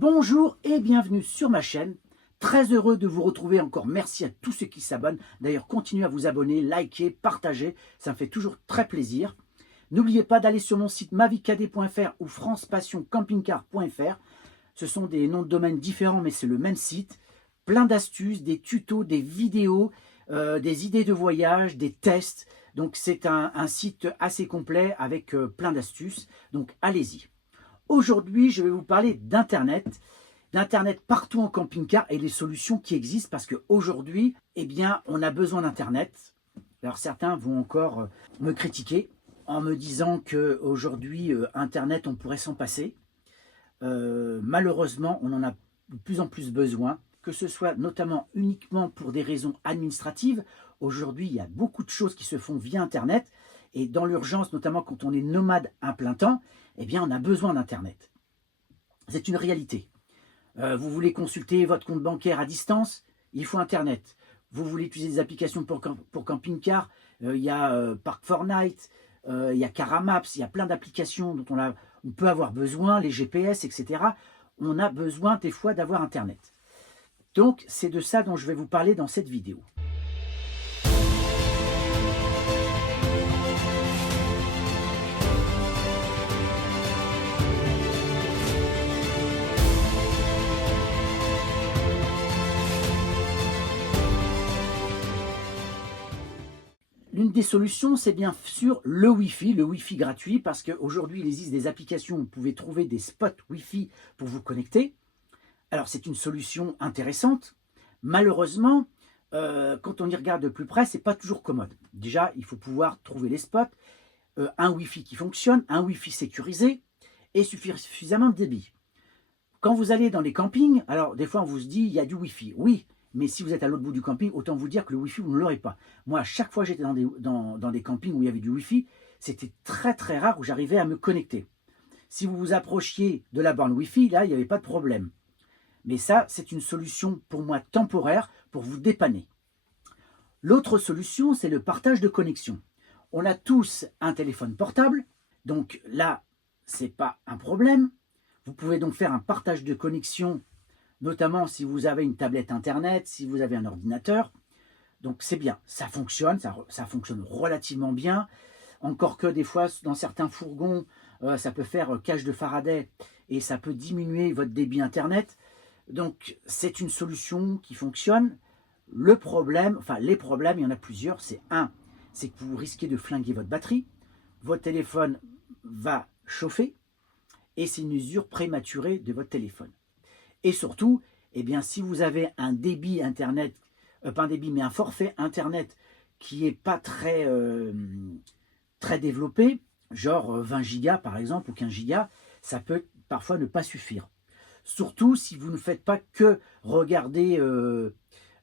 Bonjour et bienvenue sur ma chaîne. Très heureux de vous retrouver encore. Merci à tous ceux qui s'abonnent. D'ailleurs, continuez à vous abonner, liker, partager. Ça me fait toujours très plaisir. N'oubliez pas d'aller sur mon site mavicad.fr ou francepassioncampingcar.fr. Ce sont des noms de domaine différents, mais c'est le même site. Plein d'astuces, des tutos, des vidéos, des idées de voyage, des tests. Donc c'est un site assez complet avec plein d'astuces. Donc allez-y. Aujourd'hui, je vais vous parler d'Internet partout en camping-car et les solutions qui existent parce qu'aujourd'hui, eh bien, on a besoin d'Internet. Alors certains vont encore me critiquer en me disant qu'aujourd'hui, Internet, on pourrait s'en passer. Malheureusement, on en a de plus en plus besoin, que ce soit notamment uniquement pour des raisons administratives. Aujourd'hui, il y a beaucoup de choses qui se font via Internet. Et dans l'urgence, notamment quand on est nomade à plein temps, eh bien, on a besoin d'Internet. C'est une réalité. Vous voulez consulter votre compte bancaire à distance, il faut Internet. Vous voulez utiliser des applications pour camping-car, il y a Park4Night, il y a Caramaps, il y a plein d'applications dont on peut avoir besoin, les GPS, etc. On a besoin des fois d'avoir Internet. Donc, c'est de ça dont je vais vous parler dans cette vidéo. L'une des solutions, c'est bien sûr le Wi-Fi gratuit, parce qu'aujourd'hui, il existe des applications où vous pouvez trouver des spots Wi-Fi pour vous connecter. Alors, c'est une solution intéressante. Malheureusement, quand on y regarde de plus près, ce n'est pas toujours commode. Déjà, il faut pouvoir trouver les spots, un Wi-Fi qui fonctionne, un Wi-Fi sécurisé et suffisamment de débit. Quand vous allez dans les campings, alors des fois, on vous dit, il y a du Wi-Fi. Oui, mais si vous êtes à l'autre bout du camping, autant vous dire que le Wi-Fi, vous ne l'aurez pas. Moi, à chaque fois que j'étais dans des campings où il y avait du Wi-Fi, c'était très très rare où j'arrivais à me connecter. Si vous vous approchiez de la borne Wi-Fi, là, il n'y avait pas de problème. Mais ça, c'est une solution pour moi temporaire pour vous dépanner. L'autre solution, c'est le partage de connexion. On a tous un téléphone portable, donc là, ce n'est pas un problème. Vous pouvez donc faire un partage de connexion, notamment si vous avez une tablette Internet, si vous avez un ordinateur. Donc c'est bien, ça fonctionne relativement bien. Encore que des fois, dans certains fourgons, ça peut faire cage de Faraday et ça peut diminuer votre débit Internet. Donc c'est une solution qui fonctionne. Le problème, enfin les problèmes, il y en a plusieurs. C'est c'est que vous risquez de flinguer votre batterie. Votre téléphone va chauffer et c'est une usure prématurée de votre téléphone. Et surtout, eh bien, si vous avez un débit Internet, pas un débit, mais un forfait Internet qui n'est pas très développé, genre 20 gigas par exemple, ou 15 gigas, ça peut parfois ne pas suffire. Surtout si vous ne faites pas que regarder,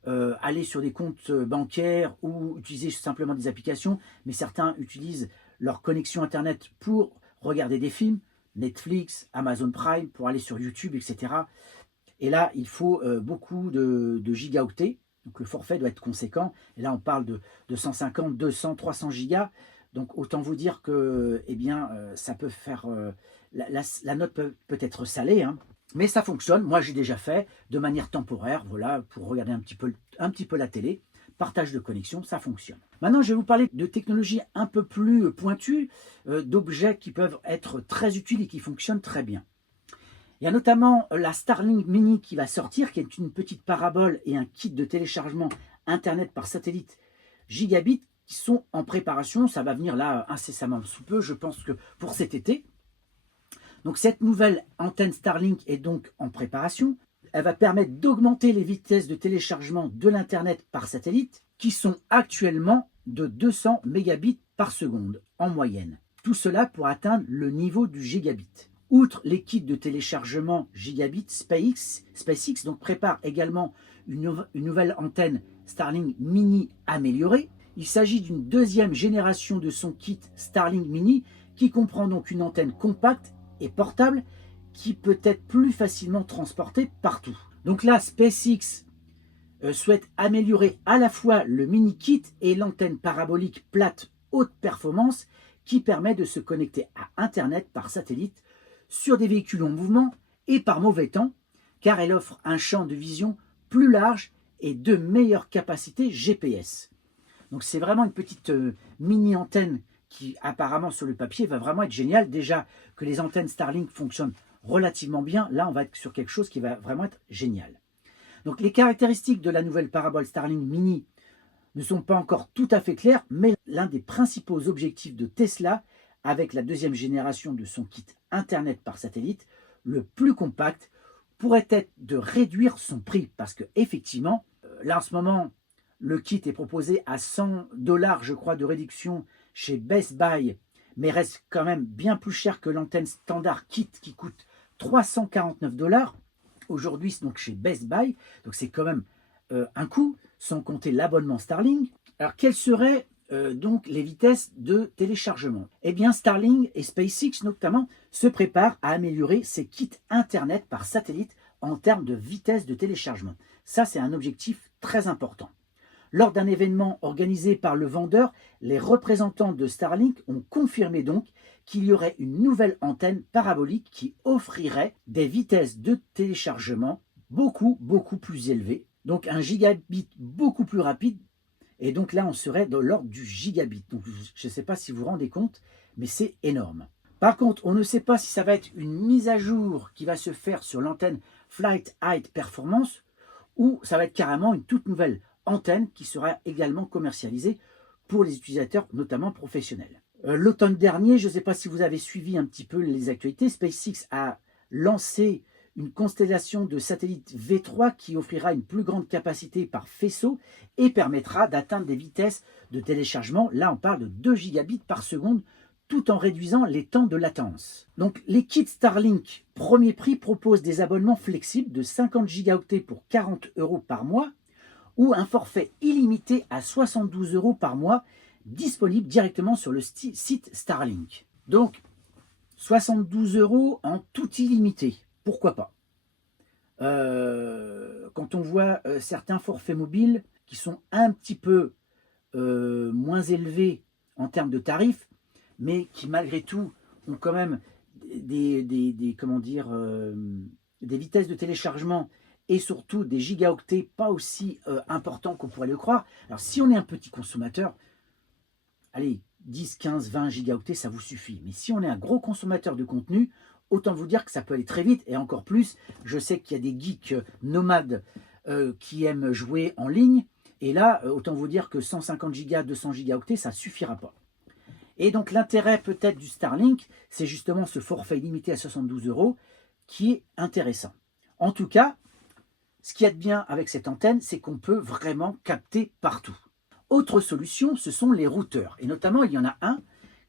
aller sur des comptes bancaires ou utiliser simplement des applications, mais certains utilisent leur connexion Internet pour regarder des films, Netflix, Amazon Prime, pour aller sur YouTube, etc. Et là, il faut beaucoup de gigaoctets. Donc le forfait doit être conséquent. Et là, on parle de 150, 200, 300 gigas. Donc autant vous dire que eh bien, ça peut faire... la note peut être salée, hein. Mais ça fonctionne. Moi, j'ai déjà fait de manière temporaire, voilà, pour regarder un petit peu la télé. Partage de connexion, ça fonctionne. Maintenant, je vais vous parler de technologies un peu plus pointues, d'objets qui peuvent être très utiles et qui fonctionnent très bien. Il y a notamment la Starlink Mini qui va sortir, qui est une petite parabole et un kit de téléchargement Internet par satellite gigabit qui sont en préparation. Ça va venir là incessamment sous peu, je pense que pour cet été. Donc cette nouvelle antenne Starlink est donc en préparation. Elle va permettre d'augmenter les vitesses de téléchargement de l'Internet par satellite qui sont actuellement de 200 mégabits par seconde en moyenne. Tout cela pour atteindre le niveau du gigabit. Outre les kits de téléchargement gigabit, SpaceX donc prépare également une nouvelle antenne Starlink Mini améliorée. Il s'agit d'une deuxième génération de son kit Starlink Mini qui comprend donc une antenne compacte et portable qui peut être plus facilement transportée partout. Donc là, SpaceX souhaite améliorer à la fois le mini kit et l'antenne parabolique plate haute performance qui permet de se connecter à Internet par satellite sur des véhicules en mouvement et par mauvais temps, car elle offre un champ de vision plus large et de meilleures capacités GPS. Donc c'est vraiment une petite mini antenne qui apparemment sur le papier va vraiment être géniale. Déjà que les antennes Starlink fonctionnent relativement bien, là on va être sur quelque chose qui va vraiment être génial. Donc les caractéristiques de la nouvelle parabole Starlink Mini ne sont pas encore tout à fait claires, mais l'un des principaux objectifs de Tesla, avec la deuxième génération de son kit Internet par satellite, le plus compact, pourrait être de réduire son prix. Parce que effectivement, là en ce moment, le kit est proposé à 100 $, je crois, de réduction chez Best Buy, mais reste quand même bien plus cher que l'antenne standard kit qui coûte 349 $ aujourd'hui, donc chez Best Buy. Donc c'est quand même un coût, sans compter l'abonnement Starlink. Alors quelles seraient donc les vitesses de téléchargement? Eh bien Starlink et SpaceX notamment se préparent à améliorer ces kits Internet par satellite en termes de vitesse de téléchargement. Ça c'est un objectif très important. Lors d'un événement organisé par le vendeur, les représentants de Starlink ont confirmé donc qu'il y aurait une nouvelle antenne parabolique qui offrirait des vitesses de téléchargement beaucoup plus élevées. Donc un gigabit beaucoup plus rapide. Et donc là, on serait dans l'ordre du gigabit. Donc je ne sais pas si vous vous rendez compte, mais c'est énorme. Par contre, on ne sait pas si ça va être une mise à jour qui va se faire sur l'antenne Flight Height Performance ou ça va être carrément une toute nouvelle antenne qui sera également commercialisée pour les utilisateurs, notamment professionnels. L'automne dernier, je ne sais pas si vous avez suivi un petit peu les actualités, SpaceX a lancé une constellation de satellites V3 qui offrira une plus grande capacité par faisceau et permettra d'atteindre des vitesses de téléchargement. Là, on parle de 2 gigabits par seconde, tout en réduisant les temps de latence. Donc, les kits Starlink premier prix proposent des abonnements flexibles de 50 gigaoctets pour 40 € par mois ou un forfait illimité à 72 € par mois, disponible directement sur le site Starlink. Donc, 72 € en tout illimité. Pourquoi pas? Quand on voit certains forfaits mobiles qui sont un petit peu moins élevés en termes de tarifs, mais qui malgré tout ont quand même comment dire, des vitesses de téléchargement et surtout des gigaoctets pas aussi importants qu'on pourrait le croire. Alors si on est un petit consommateur, allez, 10, 15, 20 gigaoctets, ça vous suffit. Mais si on est un gros consommateur de contenu, autant vous dire que ça peut aller très vite. Et encore plus, je sais qu'il y a des geeks nomades qui aiment jouer en ligne. Et là, autant vous dire que 150 gigas, 200 gigaoctets, ça ne suffira pas. Et donc l'intérêt peut-être du Starlink, c'est justement ce forfait limité à 72 € qui est intéressant. En tout cas, ce qu'il y a de bien avec cette antenne, c'est qu'on peut vraiment capter partout. Autre solution, ce sont les routeurs. Et notamment, il y en a un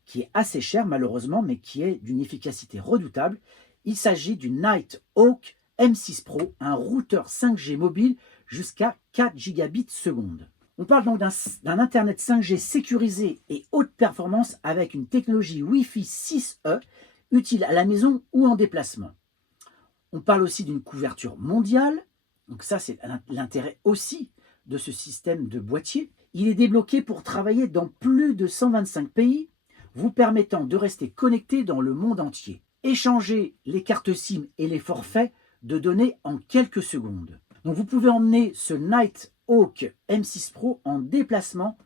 qui est assez cher malheureusement, mais qui est d'une efficacité redoutable. Il s'agit du Nighthawk M6 Pro, un routeur 5G mobile jusqu'à 4 gigabits seconde. On parle donc d'un Internet 5G sécurisé et haute performance avec une technologie Wi-Fi 6E utile à la maison ou en déplacement. On parle aussi d'une couverture mondiale. Donc ça, c'est l'intérêt aussi de ce système de boîtier. Il est débloqué pour travailler dans plus de 125 pays, vous permettant de rester connecté dans le monde entier. Échanger les cartes SIM et les forfaits de données en quelques secondes. Donc vous pouvez emmener ce Nighthawk M6 Pro en déplacement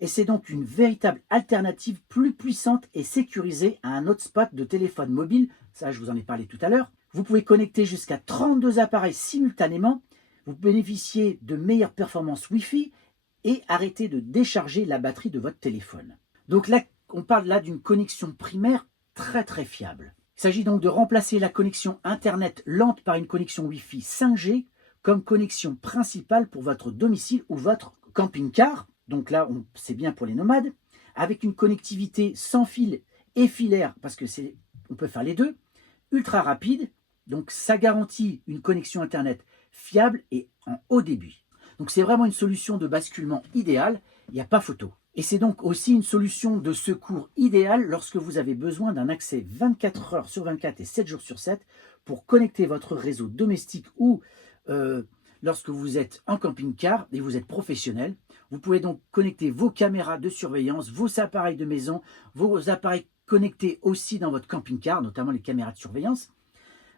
et c'est donc une véritable alternative plus puissante et sécurisée à un hotspot de téléphone mobile. Ça, je vous en ai parlé tout à l'heure. Vous pouvez connecter jusqu'à 32 appareils simultanément. Vous bénéficiez de meilleures performances Wi-Fi et arrêtez de décharger la batterie de votre téléphone. Donc là, on parle là d'une connexion primaire très fiable. Il s'agit donc de remplacer la connexion Internet lente par une connexion Wi-Fi 5G comme connexion principale pour votre domicile ou votre camping-car. Donc là, c'est bien pour les nomades, avec une connectivité sans fil et filaire, parce que on peut faire les deux, ultra rapide. Donc ça garantit une connexion Internet fiable et en haut débit. Donc c'est vraiment une solution de basculement idéale, il n'y a pas photo. Et c'est donc aussi une solution de secours idéale lorsque vous avez besoin d'un accès 24 heures sur 24 et 7 jours sur 7 pour connecter votre réseau domestique ou lorsque vous êtes en camping-car et vous êtes professionnel. Vous pouvez donc connecter vos caméras de surveillance, vos appareils de maison, vos appareils connectés aussi dans votre camping-car, notamment les caméras de surveillance.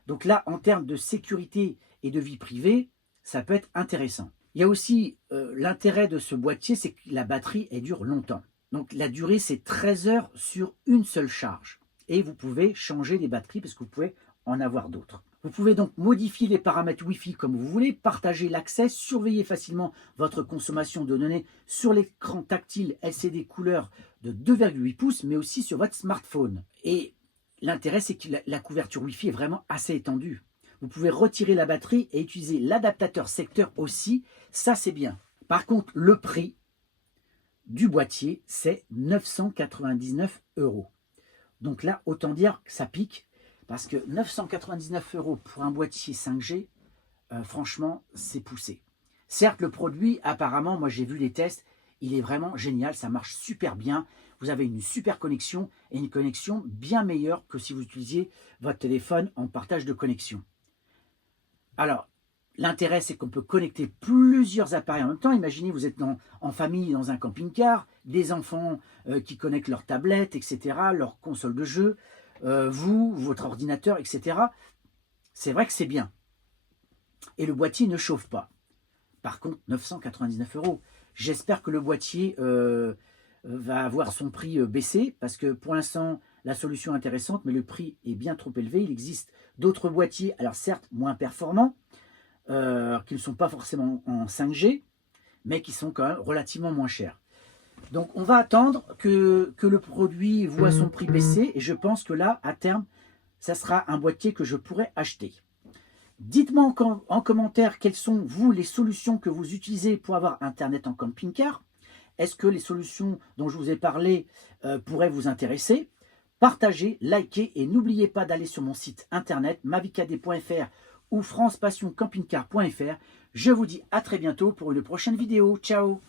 Donc là, en termes de sécurité et de vie privée, ça peut être intéressant. Il y a aussi l'intérêt de ce boîtier, c'est que la batterie, elle dure longtemps. Donc la durée, c'est 13 heures sur une seule charge. Et vous pouvez changer les batteries parce que vous pouvez en avoir d'autres. Vous pouvez donc modifier les paramètres Wi-Fi comme vous voulez, partager l'accès, surveiller facilement votre consommation de données sur l'écran tactile LCD couleur de 2,8 pouces, mais aussi sur votre smartphone. Et l'intérêt, c'est que la couverture Wi-Fi est vraiment assez étendue. Vous pouvez retirer la batterie et utiliser l'adaptateur secteur aussi. Ça, c'est bien. Par contre, le prix du boîtier, c'est 999 €. Donc là, autant dire que ça pique, parce que 999 € pour un boîtier 5G, franchement, c'est poussé. Certes, le produit, apparemment, moi j'ai vu les tests, il est vraiment génial, ça marche super bien. Vous avez une super connexion et une connexion bien meilleure que si vous utilisiez votre téléphone en partage de connexion. Alors, l'intérêt, c'est qu'on peut connecter plusieurs appareils en même temps. Imaginez, vous êtes en famille dans un camping-car, des enfants qui connectent leur tablette, etc., leur console de jeu, vous, votre ordinateur, etc. C'est vrai que c'est bien. Et le boîtier ne chauffe pas. Par contre, 999 €. J'espère que le boîtier va avoir son prix baissé, parce que pour l'instant, la solution est intéressante, mais le prix est bien trop élevé. Il existe d'autres boîtiers, alors certes moins performants, qui ne sont pas forcément en 5G, mais qui sont quand même relativement moins chers. Donc on va attendre que le produit voit son prix baisser, et je pense que là, à terme, ça sera un boîtier que je pourrais acheter. Dites-moi en commentaire quelles sont, vous, les solutions que vous utilisez pour avoir Internet en camping-car. Est-ce que les solutions dont je vous ai parlé pourraient vous intéresser? Partagez, likez et n'oubliez pas d'aller sur mon site internet mavicad.fr ou francepassioncampingcar.fr. Je vous dis à très bientôt pour une prochaine vidéo. Ciao!